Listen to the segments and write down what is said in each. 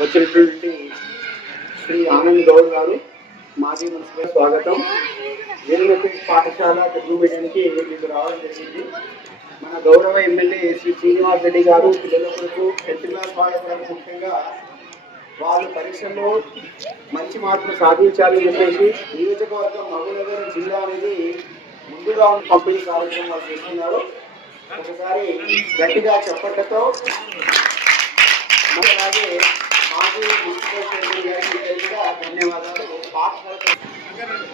వచ్చినటువంటి శ్రీ ఆనంద్ గౌడ్ గారు మాజీ మున్సిపల్ స్వాగతం. వీరులపై పాఠశాల తెలుగు మీడియానికి మీకు రావడం జరిగింది. మన గౌరవ ఎమ్మెల్యే శ్రీ శ్రీనివాస్ రెడ్డి గారు పిల్లల కొరకు టెన్త్ క్లాస్ వాళ్ళకు ముఖ్యంగా వాళ్ళు పరీక్షల్లో మంచి మార్కులు సాధించాలని చెప్పేసి నియోజకవర్గం మహబూబ్నగర్ జిల్లా అనేది ముందుగా ఉన్న పంపిణీ కార్యక్రమం వాళ్ళు చేస్తున్నారు. ఒకసారి గట్టిగా చెప్పట్లతో అలాగే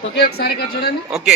ఓకే ఒకసారి చూడండి. ఓకే.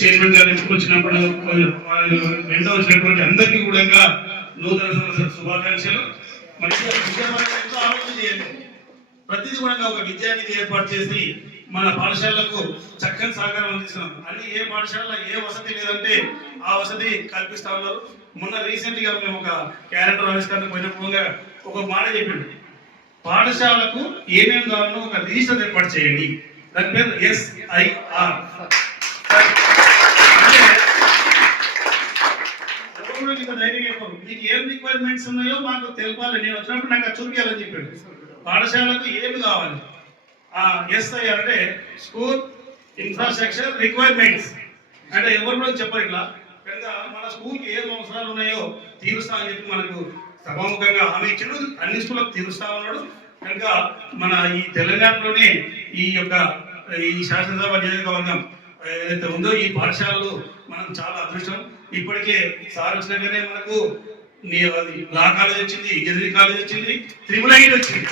చైర్మన్ గారు వచ్చినప్పుడు వాళ్ళు రెండో వచ్చినటువంటి అందరికీ కూడా నూతన సంవత్సర శుభాకాంక్షలు. మంచిగా ఎంతో ఆలోచన చేయండి. ప్రతిదీ కూడా ఒక విద్యానిధి ఏర్పాటు చేసి మన పాఠశాలలకు చక్కని సహకారం అందిస్తున్నాం. అన్ని ఏ పాఠశాలలో ఏ వసతి లేదంటే ఆ వసతి కల్పిస్తా ఉన్నారు. మొన్న రీసెంట్గా మేము ఒక క్యాలెండర్ ఆవిష్కరణ పోయినప్పుడుగా ఒక మాట చెప్పింది. పాఠశాలకు ఏమేమి కావాలో ఒక రిజిస్టర్ ఏర్పాటు చేయండి. దాని పేరు ఎస్ఐఆర్ అంటే ఇంత ధైర్యం చెప్పరు మీకు ఏం రిక్వైర్మెంట్స్ ఉన్నాయో మాకు తెలపాలి. నేను వచ్చినప్పుడు నాకు అది చూపించాలని చెప్పాడు. పాఠశాలకు ఏమి కావాలి? ఆ ఎస్ఐ అంటే స్కూల్ ఇన్ఫ్రాస్ట్రక్చర్ రిక్వైర్మెంట్స్ అంటే ఎవరు కూడా చెప్పారు ఇట్లా? కనుక మన స్కూల్కి ఏం అవసరాలు ఉన్నాయో తీరుస్తామని చెప్పి మనకు సభాముఖంగా హామీ ఇచ్చాడు. అన్ని స్కూళ్ళకు తీరుస్తా ఉన్నాడు కనుక మన ఈ తెలంగాణలోనే ఈ యొక్క ఈ శాసనసభ నియోజకవర్గం ఏదైతే ఉందో ఈ పాఠశాలలు మనం చాలా అదృష్టం. ఇప్పటికే సార్ వచ్చినాకనే మనకు నీ అది లా కాలేజ్ వచ్చింది ఇంజనీరింగ్ కాలేజ్ వచ్చింది త్రిపుల్ ఐటీ వచ్చింది.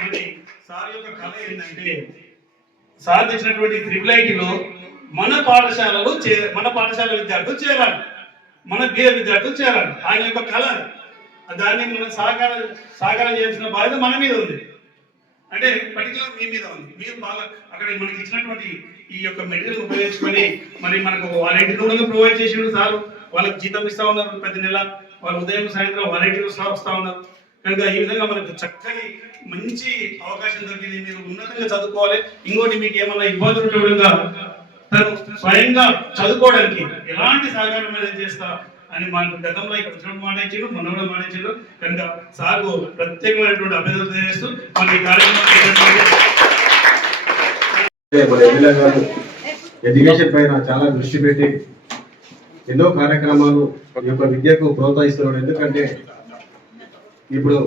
మరి సార్ యొక్క కళ ఏంటంటే సార్ తెచ్చినటువంటి త్రిపుల్ ఐటీలో మన పాఠశాలలో చే మన పాఠశాల విద్యార్థులు చేరాలి. మన పేరు విద్యార్థులు చేరాలి. ఆయన యొక్క కళ దాన్ని మనం సహకారం సహకారం చేయాల్సిన బాధ్యత మన మీద ఉంది. అంటే పర్టికులర్ మీ మీద ఉంది. మీరు బాగా అక్కడ మనకి ఇచ్చినటువంటి ఈ యొక్క మెటీరియల్ ఉపయోగించుకొని మరి మనకు వాలంటీర్ కూడా ప్రొవైడ్ చేసిండు సార్. వాళ్ళకి జీతం ఇస్తా ఉన్నారు ప్రతి నెల. వాళ్ళు ఉదయం సాయంత్రం వాలంటీర్ సార్ వస్తా ఉన్నారు. కనుక ఈ విధంగా మనకు చక్కని మంచి అవకాశం దొరికింది. మీరు ఉన్నతంగా చదువుకోవాలి. ఇంకోటి మీకు ఏమన్నా ఇబ్బందులు ఉంటే తను స్వయంగా చదువుకోవడానికి ఎలాంటి సహకారం అనేది చేస్తా అని మనకు గతంలో ఇక్కడ వచ్చినప్పుడు మాట ఇచ్చిండు మొన్న కూడా మాట కనుక సార్కు ప్రత్యేకమైనటువంటి అభ్యర్థులు తెలియజేస్తూ మన ఈ కార్యక్రమం మన ఎమ్మెల్యే గారు ఎడ్యుకేషన్ పైన చాలా దృష్టి పెట్టి ఎన్నో కార్యక్రమాలు ఈ యొక్క విద్యకు ప్రోత్సహిస్తున్నాడు. ఎందుకంటే ఇప్పుడు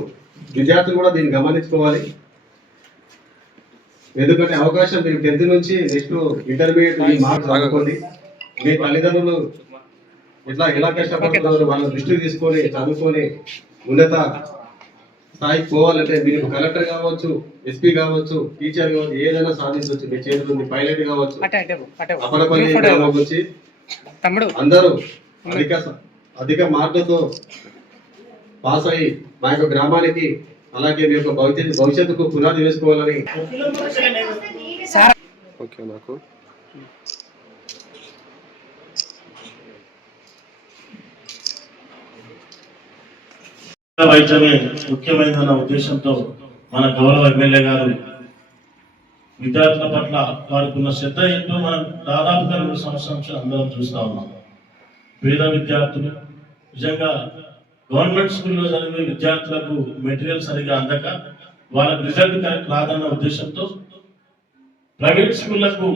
విద్యార్థులు కూడా దీన్ని గమనించుకోవాలి. ఎందుకంటే అవకాశం మీరు టెన్త్ నుంచి నెక్స్ట్ ఇంటర్మీడియట్ ఈ మార్క్స్ చదువుకోండి మీ తల్లిదండ్రులు ఇట్లా ఎలా కష్టపడుతున్నారు వాళ్ళ దృష్టికి తీసుకొని చదువుకొని ఉన్నత స్థాయికి పోవాలంటే మీరు కలెక్టర్ కావచ్చు ఎస్పీ కావచ్చు టీచర్ కావచ్చు ఏదైనా సాధించవచ్చు మీ చేతులు ఉంది పైలట్ కావచ్చు. గ్రామం నుంచి తమ్ముడు. అందరూ అధిక అధిక మార్కులతో పాస్ అయ్యి మా యొక్క గ్రామానికి అలాగే మీ యొక్క భవిష్యత్తు భవిష్యత్తుకు పునాది వేసుకోవాలని సార్. ఓకే నాకు. వైద్యమే ముఖ్యమైనదన్న ఉద్దేశంతో మన గౌరవ ఎమ్మెల్యే గారు విద్యార్థుల పట్ల వారికి ఉన్న శ్రద్ధ ఏంటో మనం దాదాపుగా రెండు సంవత్సరం నుంచి అందరం చూస్తా ఉన్నాం. పేద విద్యార్థులు నిజంగా గవర్నమెంట్ స్కూల్లో చదివే విద్యార్థులకు మెటీరియల్ సరిగా అందక వాళ్ళకి రిజల్ట్ కరెక్ట్ రాదన్న ఉద్దేశంతో ప్రైవేట్ స్కూళ్ళకు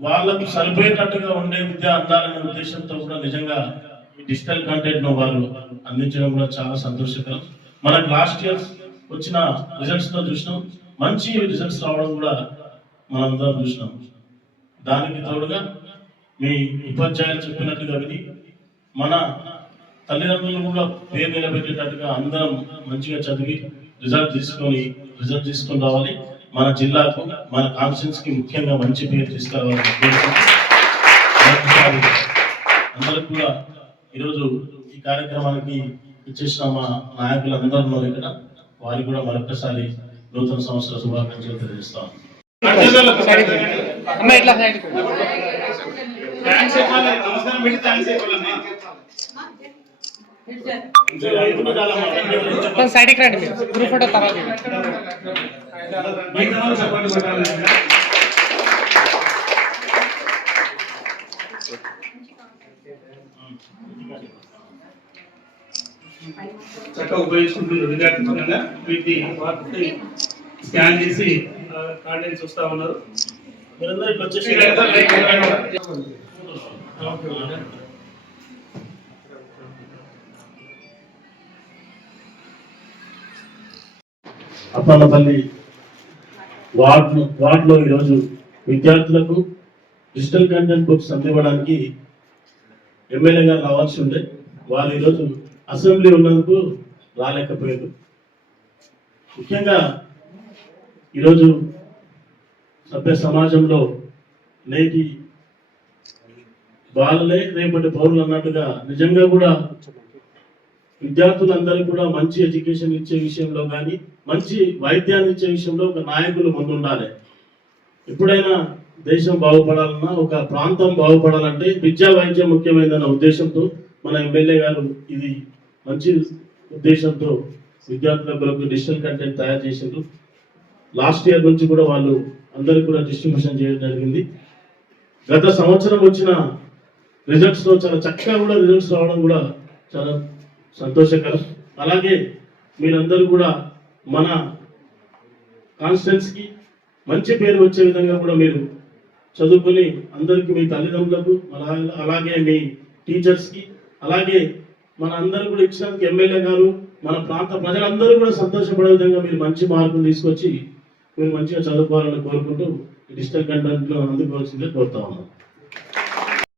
వాళ్ళకు సరిపోయేటట్టుగా ఉండే విద్య అందాలనే ఉద్దేశంతో కూడా నిజంగా ఈ డిజిటల్ కంటెంట్ను వారు అందించడం కూడా చాలా సంతోషకరం. మనకు లాస్ట్ ఇయర్ వచ్చిన రిజల్ట్స్తో చూసినాం. మంచి రిజల్ట్స్ రావడం కూడా మనంతా చూసినాం. దానికి తోడుగా మీ ఉపాధ్యాయులు చెప్పినట్టుగా విని మన తల్లిదండ్రులు కూడా పేరు నిలబెట్టేటట్టుగా అందరం మంచిగా చదివి రిజల్ట్ తీసుకొని రిజల్ట్ తీసుకొని రావాలి. మన జిల్లాకు మన కాన్ఫరెన్స్కి ముఖ్యంగా మంచి పేరు తీసుకురావాలని అందరికి కూడా ఈరోజు ఈ కార్యక్రమానికి ఇచ్చేసిన మా నాయకులందరూ ఉన్నారు ఇక్కడ వారికి కూడా మరొకసారి నూతన సంవత్సర శుభాకాంక్షలు తెలియజేస్తాం సైడ్కి రండి మీరు. గ్రూప్ ఫోటో తర్వాత ఉపయోగించుకుంటున్నారు. విద్యార్థులంగా వీటిని వాటిని స్కాన్ చేసి కాంటెంట్ చూస్తా ఉన్నారు. మీరందరూ ఇట్లా వచ్చేసి వార్డు వార్డులో ఈరోజు విద్యార్థులకు డిజిటల్ కంటెంట్ బుక్స్ అందివ్వడానికి ఎమ్మెల్యే గారు రావాల్సి ఉండే. వారు ఈరోజు అసెంబ్లీ ఉన్నందుకు రాలేకపోయారు ముఖ్యంగా ఈరోజు సభ్య సమాజంలో నేటి బాలలే రేపటి పౌరులు అన్నట్టుగా నిజంగా కూడా విద్యార్థులందరికీ కూడా మంచి ఎడ్యుకేషన్ ఇచ్చే విషయంలో కానీ మంచి వైద్యాన్ని ఇచ్చే విషయంలో ఒక నాయకులు ముందుండాలి. ఎప్పుడైనా దేశం బాగుపడాలన్నా ఒక ప్రాంతం బాగుపడాలంటే విద్యా వైద్యం ముఖ్యమైనదన్న ఉద్దేశంతో మన ఎమ్మెల్యే గారు ఇది మంచి ఉద్దేశంతో విద్యార్థులకు డిజిటల్ కంటెంట్ తయారు చేసిండ్రు. లాస్ట్ ఇయర్ నుంచి కూడా వాళ్ళు అందరికి కూడా డిస్ట్రిబ్యూషన్ చేయడం జరిగింది. గత సంవత్సరం వచ్చిన రిజల్ట్స్లో చాలా చక్కగా కూడా రిజల్ట్స్ రావడం కూడా చాలా సంతోషకరం. అలాగే మీరందరూ కూడా మన కాన్స్టెంట్స్కి మంచి పేరు వచ్చే విధంగా కూడా మీరు చదువుకొని అందరికీ మీ తల్లిదండ్రులకు అలా- అలాగే మీ టీచర్స్కి అలాగే మన అందరూ కూడా ఇచ్చినందుకు ఎమ్మెల్యే గారు మన ప్రాంత ప్రజలందరూ కూడా సంతోషపడే విధంగా మీరు మంచి మార్పులు తీసుకొచ్చి మీరు మంచిగా చదువుకోవాలని కోరుకుంటూ డిజిటల్ కంటెంట్లో అందుకోవాల్సిందే కోరుతా ఉన్నాం.